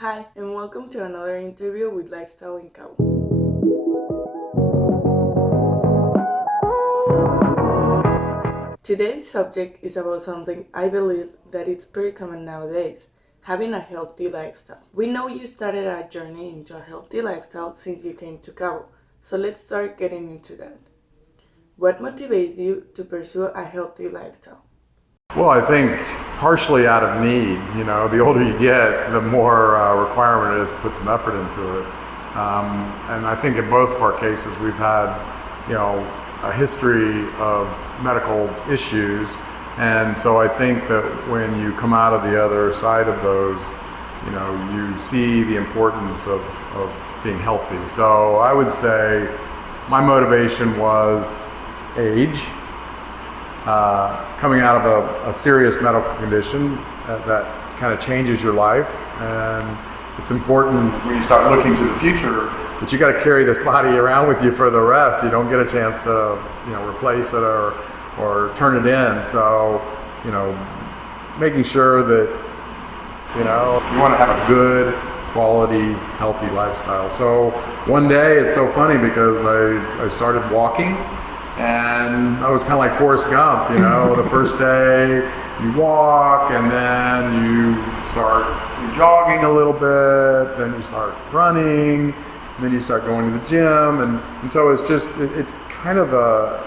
Hi, and welcome to another interview with Lifestyle in Cabo. Today's subject is about something I believe that it's pretty common nowadays, having a healthy lifestyle. We know you started a journey into a healthy lifestyle since you came to Cabo, so let's start getting into that. What motivates you to pursue a healthy lifestyle? Well, I think partially out of need. The older you get, the more requirement it is to put some effort into it. And I think in both of our cases, we've had, a history of medical issues. And so I think that when you come out of the other side of those, you see the importance of being healthy. So I would say my motivation was age. Coming out of a serious medical condition that kind of changes your life, and it's important when you start looking to the future that you got to carry this body around with you for the rest. You don't get a chance to replace it or turn it in. So making sure that you want to have a good quality healthy lifestyle. So one day, it's so funny because I started walking. And I was kind of like Forrest Gump, the first day you walk and then you start jogging a little bit, then you start running, and then you start going to the gym. And so it's kind of a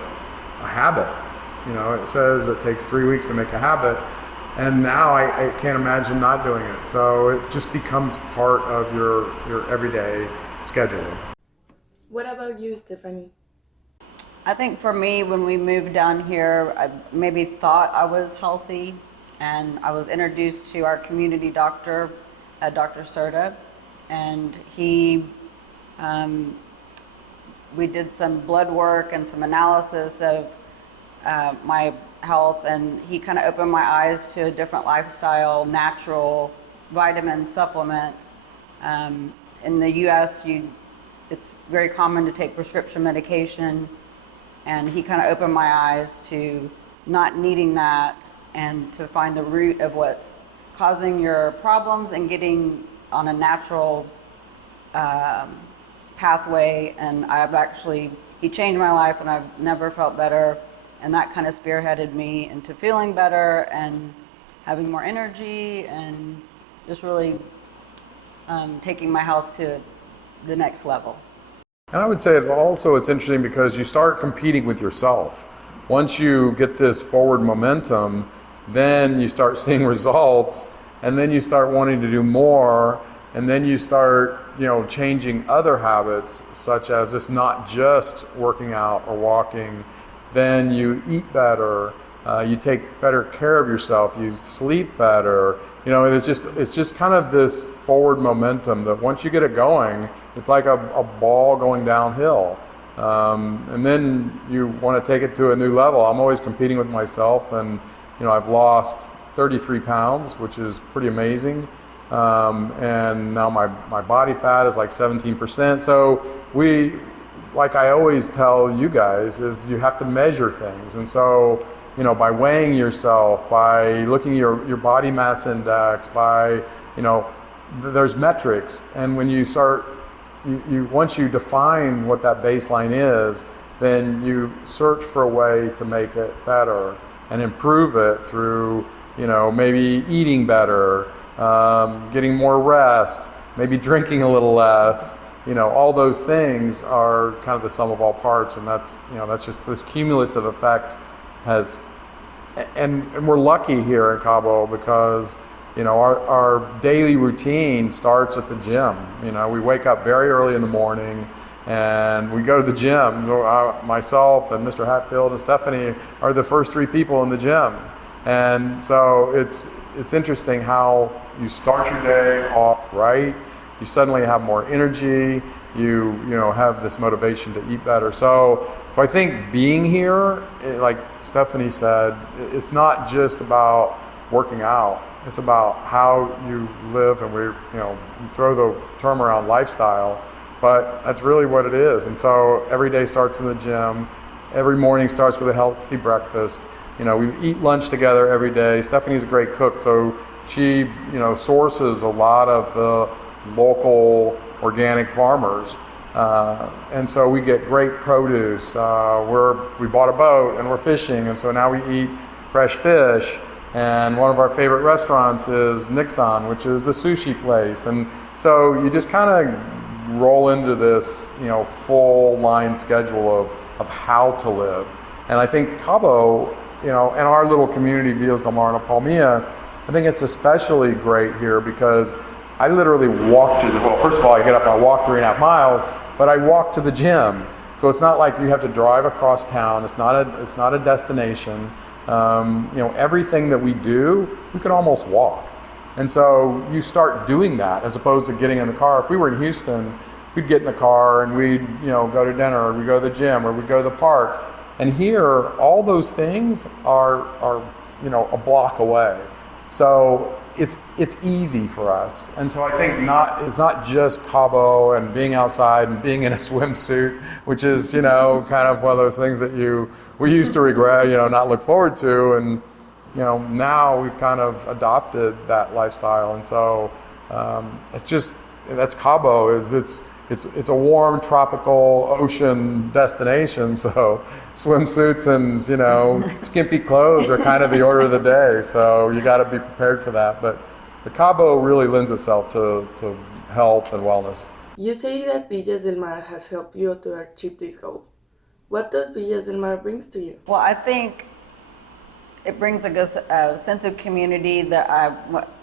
habit. It says it takes 3 weeks to make a habit. And now I can't imagine not doing it. So it just becomes part of your everyday schedule. What about you, Stephanie? I think for me, when we moved down here, I maybe thought I was healthy, and I was introduced to our community doctor, Dr. Serta, and we did some blood work and some analysis of my health, and he kind of opened my eyes to a different lifestyle, natural vitamin supplements. In the U.S., it's very common to take prescription medication. And he kind of opened my eyes to not needing that and to find the root of what's causing your problems and getting on a natural pathway. And he changed my life, and I've never felt better. And that kind of spearheaded me into feeling better and having more energy and just really taking my health to the next level. And I would say it's interesting because you start competing with yourself. Once you get this forward momentum, then you start seeing results, and then you start wanting to do more, and then you start, changing other habits, such as it's not just working out or walking. Then you eat better, you take better care of yourself, you sleep better. It's just kind of this forward momentum that once you get it going, it's like a ball going downhill. And then you want to take it to a new level. I'm always competing with myself, and I've lost 33 pounds, which is pretty amazing. And now my body fat is like 17%. So like I always tell you guys, is you have to measure things. And so by weighing yourself, by looking at your body mass index, there's metrics. And when you start, once you define what that baseline is, then you search for a way to make it better and improve it through, maybe eating better, getting more rest, maybe drinking a little less. All those things are kind of the sum of all parts. And that's just this cumulative effect and we're lucky here in Cabo because our daily routine starts at the gym. We wake up very early in the morning and we go to the gym. Myself and Mr. Hatfield and Stephanie are the first 3 people in the gym. And so it's interesting how you start your day off right. You suddenly have more energy. You have this motivation to eat better. So I think being here, like Stephanie said, it's not just about working out. It's about how you live, and we throw the term around lifestyle, but that's really what it is. And so every day starts in the gym. Every morning starts with a healthy breakfast. We eat lunch together every day. Stephanie's a great cook, so she sources a lot of local organic farmers. And so we get great produce. We bought a boat and we're fishing, and so now we eat fresh fish. And one of our favorite restaurants is Nixon, which is the sushi place. And so you just kind of roll into this, full line schedule of how to live. And I think Cabo, in our little community, Villas del Mar and Palmilla, I think it's especially great here because I literally walk first of all, I get up and I walk 3.5 miles, but I walk to the gym. So it's not like you have to drive across town. It's not a destination. Everything that we do, we could almost walk. And so you start doing that as opposed to getting in the car. If we were in Houston, we'd get in the car and we'd, go to dinner, or we'd go to the gym, or we'd go to the park. And here, all those things are a block away. So it's easy for us. And so I think it's not just Cabo and being outside and being in a swimsuit, which is, kind of one of those things that we used to regret, not look forward to. And, now we've kind of adopted that lifestyle. And so that's Cabo. It's a warm tropical ocean destination. So swimsuits and, skimpy clothes are kind of the order of the day. So you got to be prepared for that. But the Cabo really lends itself to health and wellness. You say that Villas del Mar has helped you to achieve this goal. What does Villas del Mar brings to you? Well, I think it brings a good sense of community.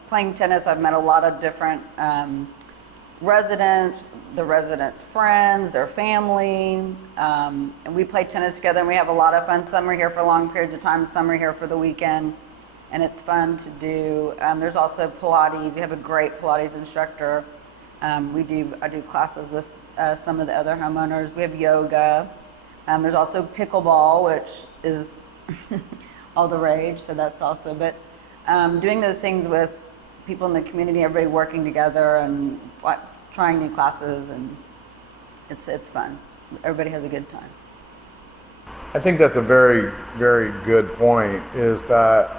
Playing tennis, I've met a lot of different residents, the residents' friends, their family, and we play tennis together, and we have a lot of fun. Some are here for long periods of time, some are here for the weekend, and it's fun to do. There's also Pilates. We have a great Pilates instructor. I do classes with some of the other homeowners. We have yoga. There's also pickleball, which is all the rage, so that's also, but doing those things with people in the community, everybody working together and trying new classes, and it's fun. Everybody has a good time. I think that's a very, very good point, is that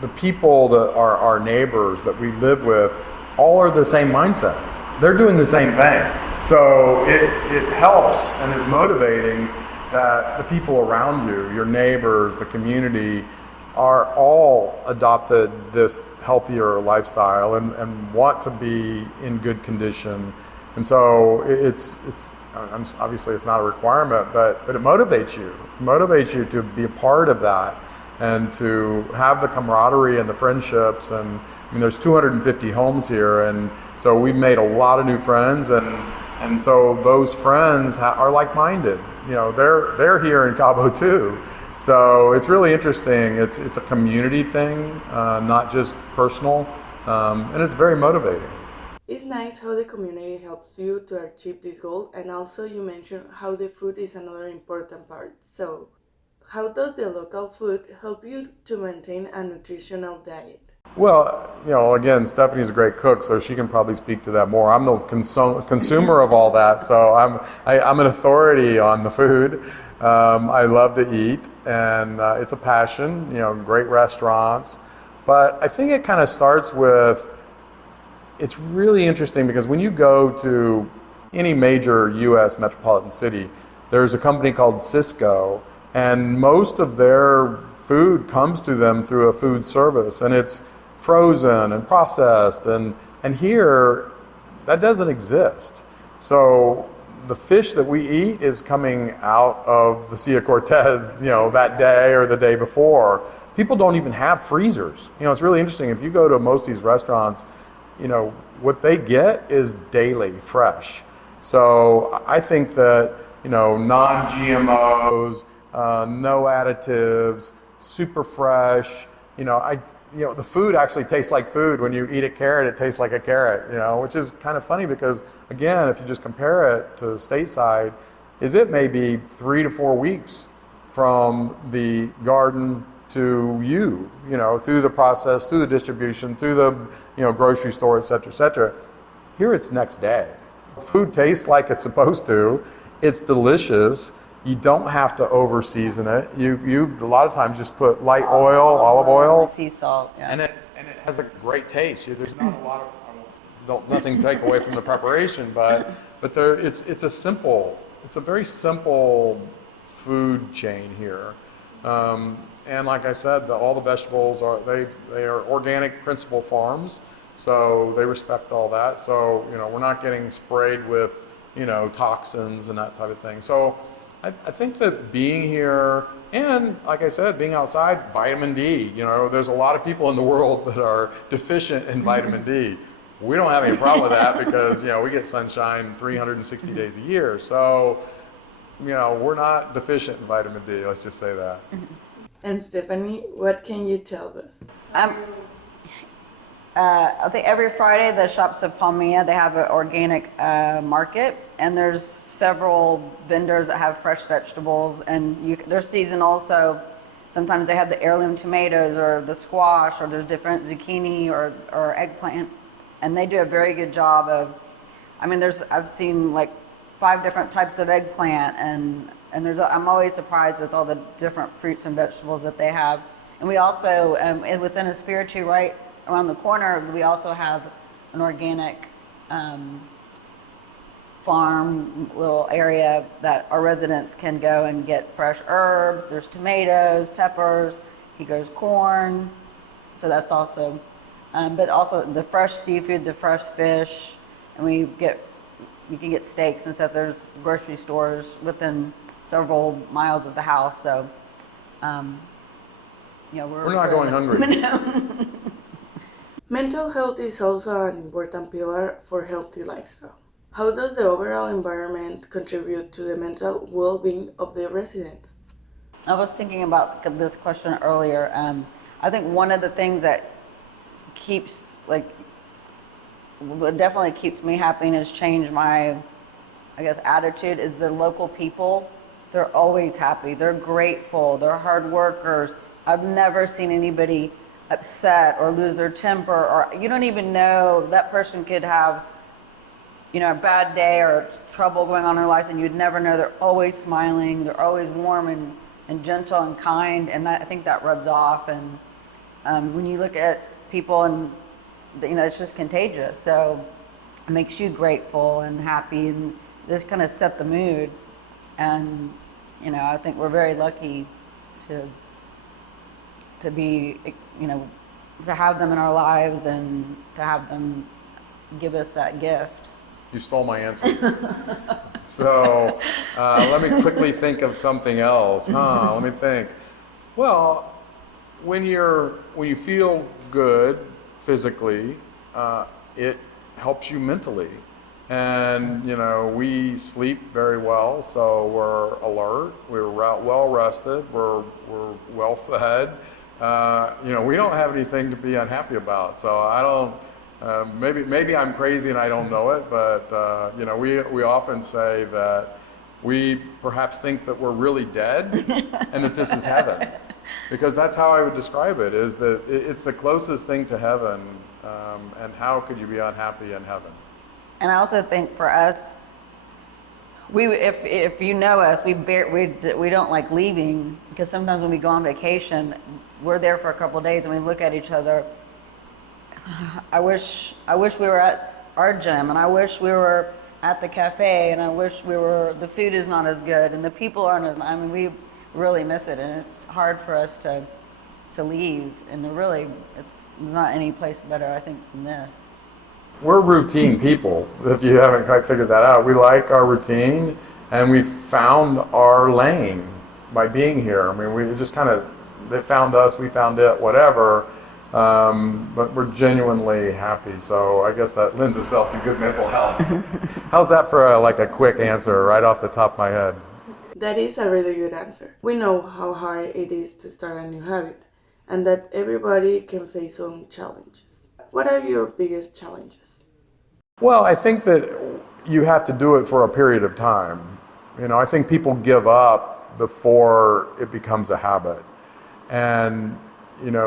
the people that are our neighbors that we live with all are the same mindset. They're doing the same thing. So it helps and is motivating that the people around you, your neighbors, the community, are all adopted this healthier lifestyle and want to be in good condition. And so it's obviously it's not a requirement, but it motivates you. It motivates you to be a part of that and to have the camaraderie and the friendships. And there's 250 homes here, and so we've made a lot of new friends, and so those friends are like-minded. They're here in Cabo too. So it's really interesting. It's a community thing, not just personal, and it's very motivating. It's nice how the community helps you to achieve this goal, and also you mentioned how the food is another important part. So how does the local food help you to maintain a nutritional diet? Well, again, Stephanie's a great cook, so she can probably speak to that more. I'm the consumer of all that, so I'm an authority on the food. I love to eat, and it's a passion, great restaurants. But I think it kind of starts with, it's really interesting because when you go to any major U.S. metropolitan city, there's a company called Cisco, and most of their food comes to them through a food service, and it's frozen and processed, and here that doesn't exist. So the fish that we eat is coming out of the Sea of Cortez, that day or the day before. People don't even have freezers. It's really interesting. If you go to most of these restaurants, what they get is daily fresh. So I think that, non-GMOs, no additives, super fresh, the food actually tastes like food. When you eat a carrot, it tastes like a carrot, which is kind of funny because, again, if you just compare it to stateside, it may be 3 to 4 weeks from the garden to you, through the process, through the distribution, through the, grocery store, et cetera, et cetera. Here it's next day. Food tastes like it's supposed to. It's delicious. You don't have to over season it. You a lot of times just put light oil, olive oil, sea salt, yeah. and it has a great taste. There's not a lot of nothing take away from the preparation, but it's a very simple food chain here. And like I said, all the vegetables they are organic principal farms, so they respect all that. So we're not getting sprayed with toxins and that type of thing. So I think that being here and like I said, being outside, vitamin D. There's a lot of people in the world that are deficient in vitamin D. We don't have any problem with that because we get sunshine 360 days a year. So we're not deficient in vitamin D. Let's just say that. And Stephanie, what can you tell us? I think every Friday the Shops of Palmilla, they have an organic market, and there's several vendors that have fresh vegetables, and they're seasonal, so sometimes they have the heirloom tomatoes or the squash, or there's different zucchini or eggplant, and they do a very good job of, I've seen like 5 different types of eggplant, and I'm always surprised with all the different fruits and vegetables that they have. And we also, within Espiritu, right around the corner, we also have an organic farm little area that our residents can go and get fresh herbs. There's tomatoes, peppers, he grows corn, so that's also, but also the fresh seafood, the fresh fish, and you can get steaks and stuff. There's grocery stores within several miles of the house, so we're not going hungry. Mental health is also an important pillar for healthy lifestyle. How does the overall environment contribute to the mental well-being of the residents? I was thinking about this question earlier. I think one of the things that definitely keeps me happy and has changed my, attitude is the local people. They're always happy. They're grateful. They're hard workers. I've never seen anybody upset or lose their temper, or you don't even know that person could have a bad day or trouble going on in their lives, and you'd never know. They're always smiling. They're always warm and gentle and kind, and I think that rubs off. And when you look at people, and it's just contagious, so it makes you grateful and happy, and this kind of set the mood. And I think we're very lucky to be, to have them in our lives and to have them give us that gift. You stole my answer. So let me quickly think of something else. Let me think. Well, when you feel good physically, it helps you mentally. And we sleep very well, so we're alert, we're well rested, we're well fed. We don't have anything to be unhappy about. So I don't. Maybe I'm crazy and I don't know it, but we often say that we perhaps think that we're really dead and that this is heaven, because that's how I would describe it. Is that it's the closest thing to heaven, and how could you be unhappy in heaven? And I also think for us, if you know us, we don't like leaving, because sometimes when we go on vacation, we're there for a couple of days and we look at each other. I wish we were at our gym, and I wish we were at the cafe, and I wish the food is not as good and the people aren't as, we really miss it, and it's hard for us to leave, and there's not any place better, I think, than this. We're routine people, if you haven't quite figured that out. We like our routine, and we found our lane by being here. We just they found us, we found it, whatever, but we're genuinely happy. So I guess that lends itself to good mental health. How's that for a quick answer right off the top of my head? That is a really good answer. We know how hard it is to start a new habit, and that everybody can face some challenges. What are your biggest challenges? Well, I think that you have to do it for a period of time. I think people give up before it becomes a habit. And,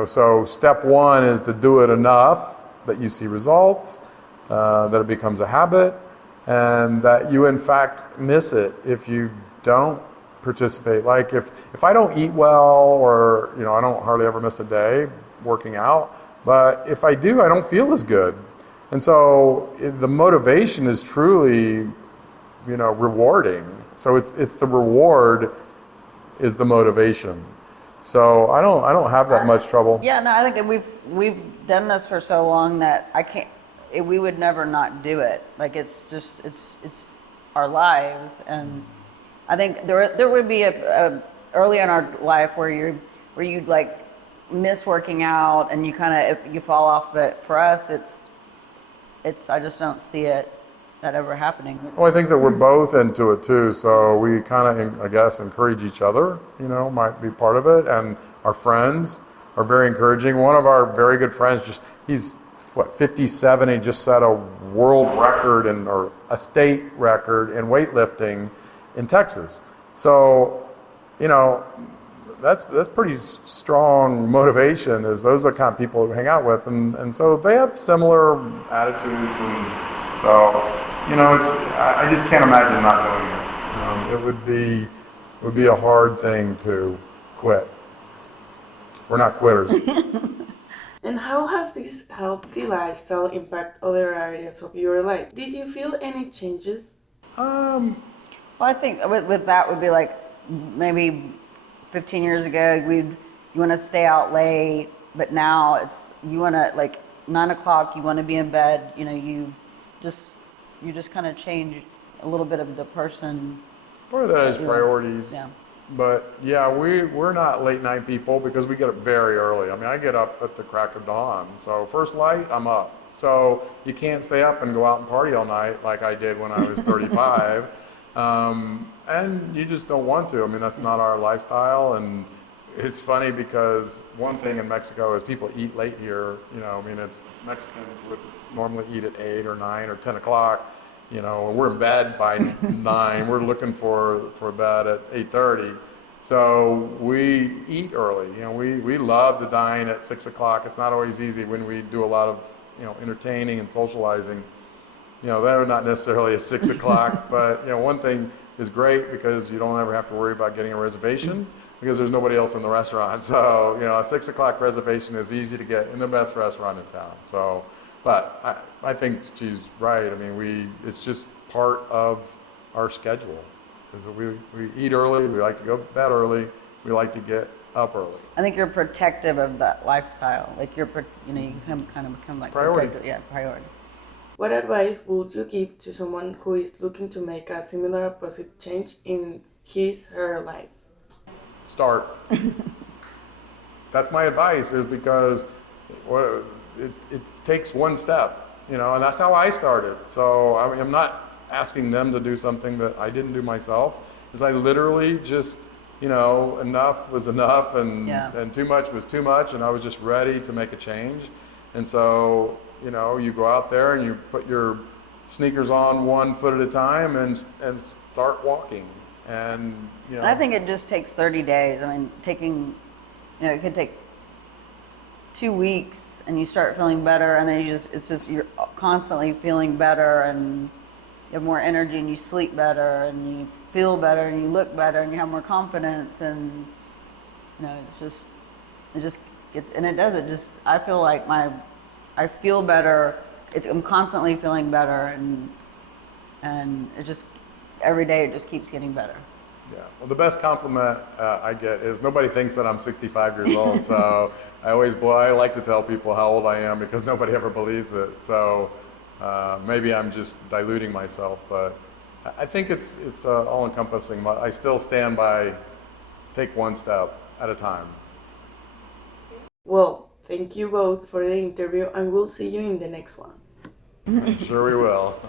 so step one is to do it enough that you see results, that it becomes a habit, and that you in fact miss it if you don't participate. Like if I don't eat well, or, I don't hardly ever miss a day working out, but if I do, I don't feel as good. And so the motivation is truly, rewarding. So it's the reward is the motivation. So I don't have that much trouble. Yeah, no, I think that we've done this for so long that I can't. We would never not do it. Like it's our lives, and I think there would be a early in our life where you'd like miss working out and you fall off. But for us, it's I just don't see that ever happening. Well, I think that we're both into it too, so we kind of, I guess, encourage each other, might be part of it, and our friends are very encouraging. One of our very good friends, he's 57, he just set a world record or a state record in weightlifting in Texas. So, that's pretty strong motivation, is those are the kind of people we hang out with, and so they have similar attitudes, and so, I just can't imagine not doing it. It would be a hard thing to quit. We're not quitters. And how has this healthy lifestyle impact other areas of your life? Did you feel any changes? Well, I think with that would be like maybe 15 years ago, you want to stay out late, but now you want to like 9 o'clock, you want to be in bed. You just kind of change a little bit of the person. Part of that is priorities. Yeah. But yeah, we're not late night people because we get up very early. I mean, I get up at the crack of dawn. So first light, I'm up. So you can't stay up and go out and party all night like I did when I was 35. And you just don't want to. I mean, that's not our lifestyle. And it's funny because one thing in Mexico is people eat late here. It's Mexicans would normally eat at 8 or 9 or 10 o'clock. We're in bed by 9. We're looking for bed at 8:30. So we eat early. We love to dine at 6 o'clock. It's not always easy when we do a lot of entertaining and socializing. They're not necessarily at 6 o'clock, but one thing is great because you don't ever have to worry about getting a reservation because there's nobody else in the restaurant. So a 6 o'clock reservation is easy to get in the best restaurant in town. So. But I think she's right. I mean, it's just part of our schedule. Is that we eat early, we like to go to bed early, we like to get up early. I think you're protective of that lifestyle. Like you kind of become like priority. protective. Yeah, priority. What advice would you give to someone who is looking to make a similar positive change in her life? Start. That's my advice, is because it takes one step, and that's how I started. So I'm not asking them to do something that I didn't do myself. Is I literally just, enough was enough, and too much was too much, and I was just ready to make a change. And so, you go out there and you put your sneakers on one foot at a time and start walking. And I think it just takes 30 days. I mean, it could take 2 weeks and you start feeling better, and then you're constantly feeling better, and you have more energy, and you sleep better, and you feel better, and you look better, and you have more confidence, and I feel like I feel better. I'm constantly feeling better, and it just every day it just keeps getting better. Yeah. Well, the best compliment I get is nobody thinks that I'm 65 years old. So I like to tell people how old I am because nobody ever believes it. So maybe I'm just diluting myself, but I think it's all encompassing. I still stand by take one step at a time. Well, thank you both for the interview, and we'll see you in the next one. Sure we will.